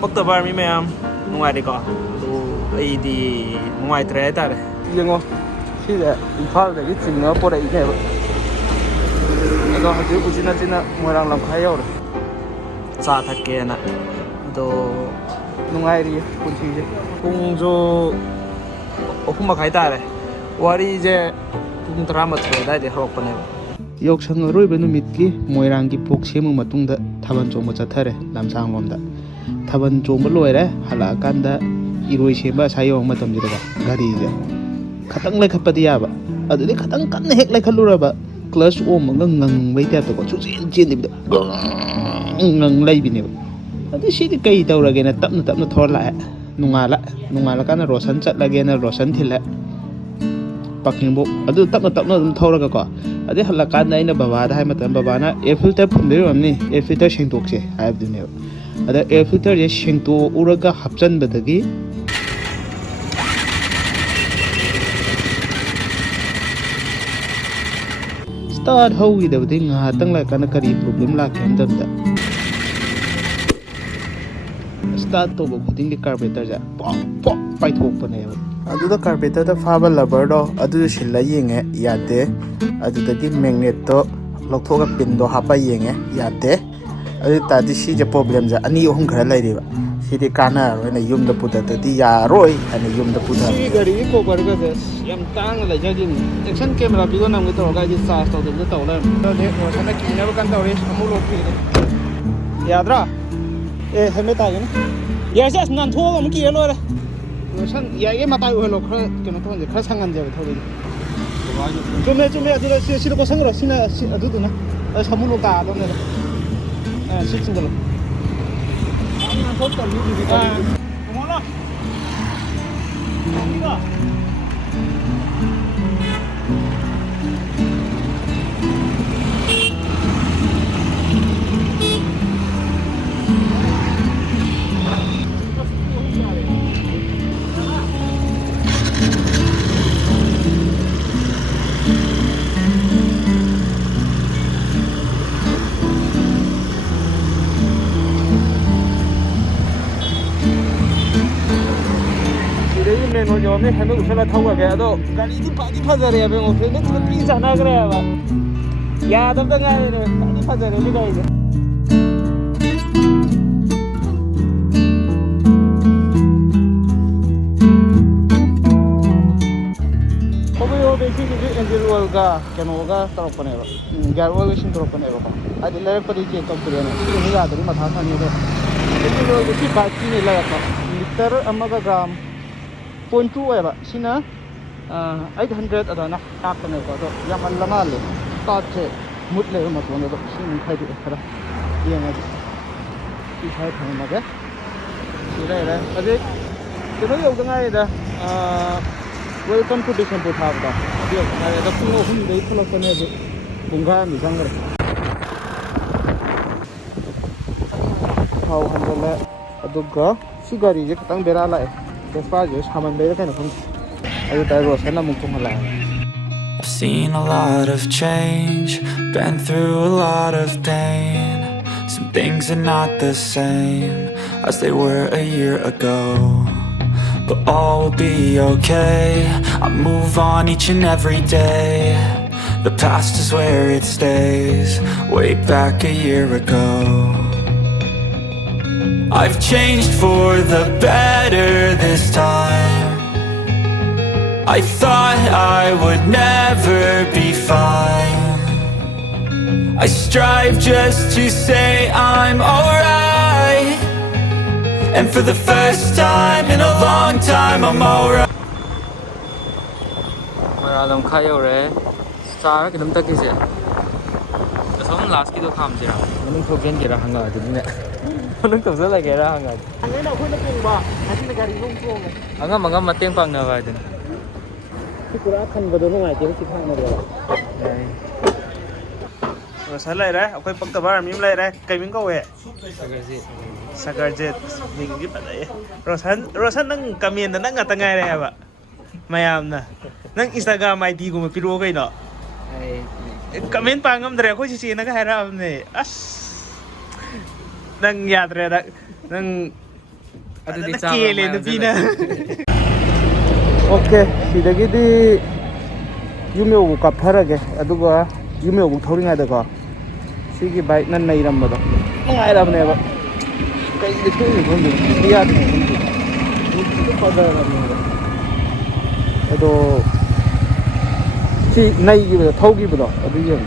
ꯄꯛꯇꯕ army ꯃꯌꯥꯝ ꯅꯨꯡꯉꯥꯏꯔꯦꯀꯣ ꯑꯗꯨ ꯑꯩꯗꯤ ꯅꯨꯡꯉꯥꯏꯇ꯭ꯔꯦ ꯍꯥꯏꯇꯥꯔꯦ ꯌꯦꯡꯉꯣ ꯁꯤꯁꯦ ꯏꯝꯐꯥꯜꯗꯒꯤ ꯆꯤꯡꯉꯒ ꯄꯣꯔꯛꯏꯅꯦꯕ ꯑꯗꯣ ꯍꯧꯖꯤꯛ ꯎꯆꯤꯟꯅꯆꯤꯟꯅ ꯃꯣꯏꯔꯥꯡ ꯂꯝꯈꯥꯏ ꯌꯧꯔꯦ ꯆꯥ ꯊꯛꯀꯦꯅ ꯑꯗꯣ ꯅꯨꯡꯉꯥꯏꯔꯤꯌꯦ ꯄꯨꯟꯁꯤꯁꯦ ꯄꯨꯡꯁꯨ 3:30 ꯇꯥꯔꯦ ꯋꯥꯔꯤꯁꯦ ꯄꯨꯡ 11 ꯑꯗꯨꯋꯥꯏꯗꯩ ꯍꯧꯔꯛꯄꯅꯦꯕ ꯌꯥꯎꯁꯪ ꯑꯔꯣꯏꯕ ꯅꯨꯃꯤꯠꯀꯤ ꯃꯣꯏꯔꯥꯡꯒꯤ ꯄꯣꯛ ꯁꯦꯝꯃ ꯃꯇꯨꯡꯗ ꯊꯥꯕꯜ ꯆꯣꯡꯕ ꯆꯠꯊꯔꯦ ꯂꯝꯁꯥꯡꯂꯣꯝꯗ ꯊꯥꯕꯜ ꯆꯣꯡꯕ ꯂꯣꯏꯔꯦ ꯍꯜꯂꯛꯑꯀꯥꯟꯗ ꯏꯔꯣꯏ ꯁꯦꯝꯕ ꯑꯁꯥ ꯌꯧꯔꯛ ꯃꯇꯝꯁꯤꯗꯀꯣ ꯒꯥꯔꯤꯁꯦ ꯈꯇꯪ ꯂꯩꯈꯠꯄꯗꯤ ꯌꯥꯕ ꯑꯗꯨꯗꯤ ꯈꯇꯪ ꯀꯟꯅ ꯍꯦꯛ ꯂꯩꯈꯠꯂꯨꯔꯕ ꯀ꯭ꯂꯁ ꯑꯣꯝꯃꯒ ꯉꯪꯕꯩ ꯇꯥꯏꯞꯇꯀꯣ ꯁꯨꯡꯆꯦꯟ ꯆꯦꯟꯗꯕꯤꯗ ꯉꯪ ꯂꯩꯕꯤꯅꯦꯕ ꯑꯗꯨ ꯁꯤꯗꯤ ꯀꯩ ꯇꯧꯔꯒꯦꯅ ꯇꯞꯅ ꯇꯞꯅ ꯊꯧꯔ ꯂꯥꯛꯑꯦ ꯅꯣꯡꯉꯥꯜꯂꯀꯥꯟꯗ ꯔꯣꯁꯟ ꯆꯠꯂꯒꯦꯅ ꯔꯣꯁꯟ ꯊꯤꯜꯂꯦ ꯄꯥꯀꯤꯡꯐꯧ ꯑꯗꯨ ꯇꯞꯅ ꯇꯞꯅ ꯑꯗꯨꯝ ꯊꯧꯔꯒꯀꯣ ꯑꯗꯩ ꯍꯜꯂꯛꯀꯥꯟꯗ ꯑꯩꯅ ꯕꯕꯥꯗ ꯍꯥꯏ ꯃꯇꯝꯗ ꯕꯕꯥꯅ ꯑꯦꯌꯔ ꯐꯤꯜꯇꯔ ꯐꯨꯟꯕꯩ ꯑꯣꯏꯔꯝꯅꯤ ꯑꯦꯌꯔ ꯐꯤꯜꯇꯔ ꯁꯦꯡꯗꯣꯛꯁꯦ ꯍꯥꯏꯕꯗꯨꯅꯦꯕ ꯑꯗ ꯑꯦꯌꯔ ꯐꯤꯜꯇꯔꯁꯦ ꯁꯦꯡꯇꯣꯛꯎꯔꯒ ꯍꯥꯞꯆꯤꯟꯕꯗꯒꯤ ꯁ꯭ꯇꯥꯔꯠ ꯍꯧꯈꯤꯗꯕꯗꯒꯤ ꯉꯥꯏꯍꯥꯛꯇꯪ ꯂꯩꯔꯀꯥꯟꯗ ꯀꯔꯤ ꯄ꯭ꯔꯣꯕ꯭ꯂꯦꯝ ꯂꯥꯛꯀꯦ ꯍꯥꯏꯕ ꯃꯇꯝꯗ ꯁ꯭ꯇꯥꯔꯠ ꯇꯧꯕ ꯈꯨꯗꯤꯡꯒꯤ ꯀꯥꯔꯕꯦꯇꯔꯁꯦ ꯄꯣꯛ ꯄꯥꯏꯊꯣꯛꯄꯅꯦꯕ ꯑꯗꯨꯗ ꯀꯥꯔꯕꯦꯇꯔꯗ ꯐꯥꯕ ꯂꯕꯔꯗꯣ ꯑꯗꯨꯁꯨ ꯁꯤꯜꯂ ꯌꯦꯡꯉꯦ ꯌꯥꯗꯦ ꯑꯗꯨꯗꯒꯤ ꯃꯦꯒꯅꯦꯠꯇꯣ ꯂꯧꯊꯣꯛꯑꯒ ꯄꯤꯟꯗꯣ ꯍꯥꯞꯄ ꯌꯦꯡꯉꯦ ꯌꯥꯗꯦ ꯑꯗꯨ ꯇꯥꯔꯗꯤ ꯁꯤꯁꯦ ꯄ꯭ꯔꯣꯕ꯭ꯂꯦꯝꯁꯦ 2-3 ꯈꯔ ꯂꯩꯔꯤꯕ ꯁꯤꯗꯤ ꯀꯥꯟꯅꯔꯣꯏꯅ ꯌꯨꯝꯗ ꯄꯨꯗꯗꯤ ꯌꯥꯔꯣꯏ ꯍꯥꯏꯅ ꯌꯨꯝꯗ ꯄꯨꯊꯔꯦ ꯁꯤ ꯒꯥꯔꯤꯒꯤ ꯀꯣꯕꯔꯒꯁꯦ ꯌꯥꯝ ꯇꯥꯡꯅ ꯂꯩꯖꯈꯤꯕꯅꯤ ꯑꯦꯛꯁꯟ ꯀꯦꯃꯦꯔꯥ ꯄꯤꯒꯣ ꯅꯝꯒꯦ ꯇꯧꯔꯒ ꯑꯩꯗꯤ ꯆꯥꯔꯖ ꯇꯧꯗꯕꯤꯗ ꯇꯧ ꯂꯩꯔꯝꯃꯦ ꯔꯣꯁꯟꯅ ꯀꯤꯅꯕ ꯀꯥꯟ ꯇꯧꯔꯤ ꯑꯃꯨꯛ ꯂꯧꯊꯣꯛꯏꯅꯦ ꯌꯥꯗ꯭ꯔꯥ ꯍꯦꯜꯃꯦꯠ ꯇꯥꯒꯦꯅ ꯌꯥꯔꯁꯦ ꯑꯁ ꯅꯥꯟꯊꯣꯛꯑꯒ ꯑꯃꯨꯛ ꯀꯤꯔ ꯂꯣꯏꯔꯦ ꯔꯣꯁꯟ ꯌꯥꯏꯒꯩ ꯃꯇꯥꯏ ꯑꯣꯏꯍꯜꯂꯣ ꯈꯔ ꯀꯩꯅꯣ ꯇꯧꯍꯟꯁꯦ ꯈꯔ ꯁꯪꯍꯟꯖꯦꯕ ꯊꯧꯔꯤꯁꯦ ꯆꯨꯝꯃꯦ ꯑꯗꯨꯗ ꯁꯤꯗ ꯀꯣꯠꯁꯟꯈ꯭ꯔꯣ ꯁꯤꯅ ꯑꯗꯨꯗꯨꯅ ꯁꯃꯨꯂꯣ ꯇꯥꯗꯧꯅꯦꯗ ꯁꯤ ꯆꯤꯡꯒꯠꯂꯣ ꯀꯃꯣꯂꯣ 맨 ರೋಡ್ 여면 해면 우선라 타고 가게 ado 가리도 바디 파자래야 병 어떻게 또 뛰잖아 그래야 봐 야 담당하네 바디 파자래 우리가 이제 거기요 베이시기 엔진 오일가 견오가 떨어버네요 갤 오일 신 떨어버네요 아직 레벨이 제 컴퓨터네 이거 야들이 막 다산이래 엔진 오일 시 바티니 라야까 리터 아마가 그램 0.2 ꯑꯣꯏꯕ ꯁꯤꯅ 800 ꯑꯗꯨꯅ ꯇꯥꯛꯄꯅꯦꯕ ꯑꯗꯣ ꯌꯥꯝꯃꯜꯂ ꯃꯥꯜꯂꯦ ꯁ꯭ꯇꯥꯔꯠꯁꯦ ꯃꯨꯠꯂꯦꯕ ꯃꯇꯣꯟꯗ ꯁꯤ ꯈꯥꯏꯗꯣꯛꯑꯦ ꯈꯔ ꯌꯦꯡꯉꯒꯦ ꯁꯤ ꯈꯔ ꯊꯝꯃꯒꯦ ꯁꯤ ꯂꯩꯔꯦ ꯍꯧꯖꯤꯛ ꯀꯩꯅꯣ ꯌꯧꯗ ꯉꯥꯏꯔꯤꯗ ꯋꯦꯜꯀꯝ ꯇꯨ ꯕꯤꯁꯦꯝꯄꯨꯔ ꯊꯥꯕꯗꯣ ꯑꯗꯨ ꯌꯧꯗ ꯉꯥꯏꯔꯤꯗ ꯄꯨꯡ 3ꯗꯩ ꯊꯣꯛꯂꯛꯄꯅꯦ ꯍꯧꯖꯤꯛ ꯄꯨꯡꯈꯥꯏ ꯑꯃꯗꯤ ꯆꯪꯈ꯭ꯔꯦ ꯊꯥꯎ ꯍꯟꯖꯜꯂꯦ ꯑꯗꯨꯒ ꯁꯤ ꯒꯥꯔꯤꯁꯦ ꯈꯤꯇꯪ ꯕꯦꯔꯥ ꯂꯥꯛꯑꯦ I've seen a lot of change, been through a lot of pain. Some things are not the same as they were a year ago, but all will be okay. I move on each and every day. The past is where it stays, way back a year ago. I've changed for the better this time. I thought I would never be fine. I strive just to say I'm alright, and for the first time in a long time I'm alright. Maradam khayore star kidam takise asom last kido khamjira manung thogen gira hanga adune manung tawza lagera hanga angena khoi na pungba asina gari long chong angam mateng pangna ba adune Sikura khanbado nungai je sikhang na ba Rosan laire akhoi paktabar mim laire kaiming ko we Sagarjet mingi padai Rosan nang kamen na nang atangai re ba mayamna nang Instagram ID guma piro kaino kamen pangam dre akhoi si na ga haram ne as Nang yadre nang kele nupina. Okay, sidagidi yumi ogu kaptharage aduga yumi ogu thoringa daga sigi bike nan nairamado nungairabneba kai de thoi gonde biya de padara ado si nai gi bada thogi bada adu yem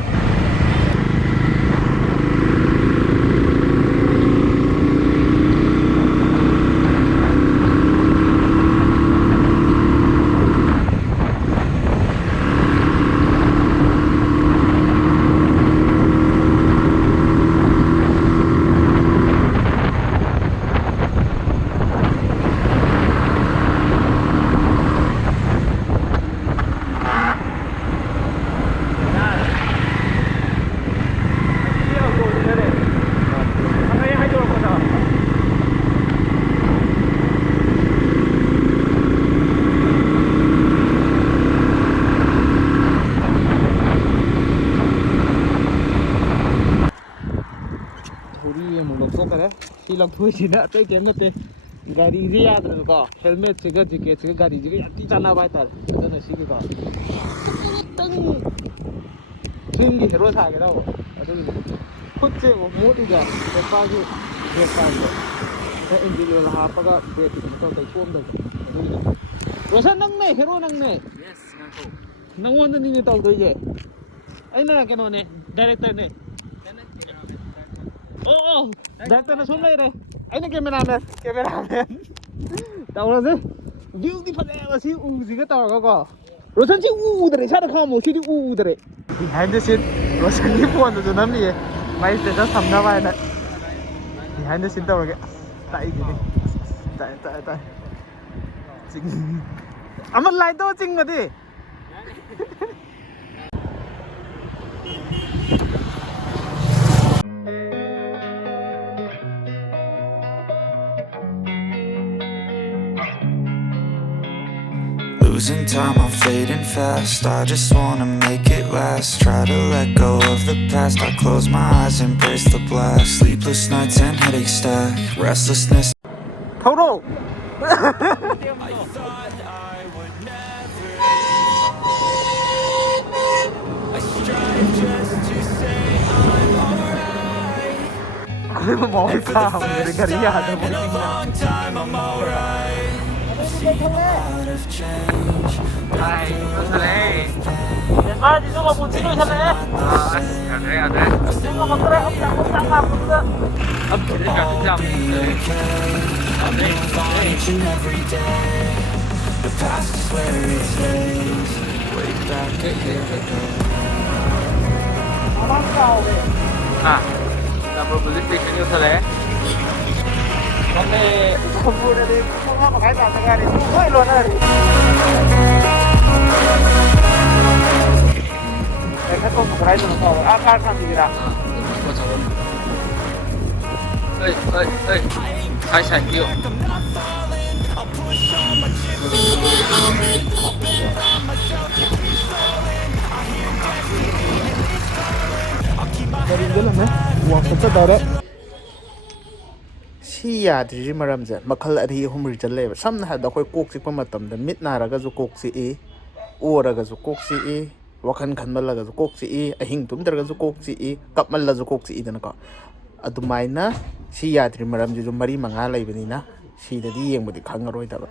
Long thui chỉ nữa tới kiếm được tiền gari gì à được có helmet chỉ cái jacket chỉ cái gari gì cái tí chana bay thật cái này xí được tưng phim gì hero sai cái đâu khut chế một mốt đi cả cái pha gì cái pha gì cái engineer là hapa cái về thì nó tới chuông được rồi sao nâng này hero nâng này nâng one này như tao tới vậy anh là cái này director này oh director nó xuống đây này anh là cameraman tao là gì view đi phát ra xí u gì cái tao có rồi sao chứ u đấy sao được không một xí đi u đấy behind the scene rồi sao đi buồn rồi nó gì mày sẽ có thầm ra vai này behind the scene tao là cái tại gì đi tại chính à mà lại đâu chính mà đi Losing time, I'm fading fast. I just wanna make it last. Try to let go of the past. I close my eyes, embrace the blast. Sleepless nights and headaches stack. Restlessness. Total. I thought I would never. I strive just to say I'm alright. In a long time, I'm alright. I've seen a lot of change. Every day. The past is where it stays. Way back a year ago. police station như thế này. Hôm nay không vui đi, không có một cái nào ra đi, thôi luôn rồi. Cái khách không có cái gì đâu, car gì đó. Ê, sai kêu. Dari dalam ya, uang kita darat. Siya diri maram je makhal ari humri challe samna ha da khoi kok chi pa matam da mit na raga ju kok chi e ora ga ju kok chi e wakhan khan mal ga ju kok chi e ahing tum dar ga ju kok chi e kapmal la ju kok chi e dana ka adumaina siya diri maram ju mari manga lai bani na si da di yeng budi khangaroi da ba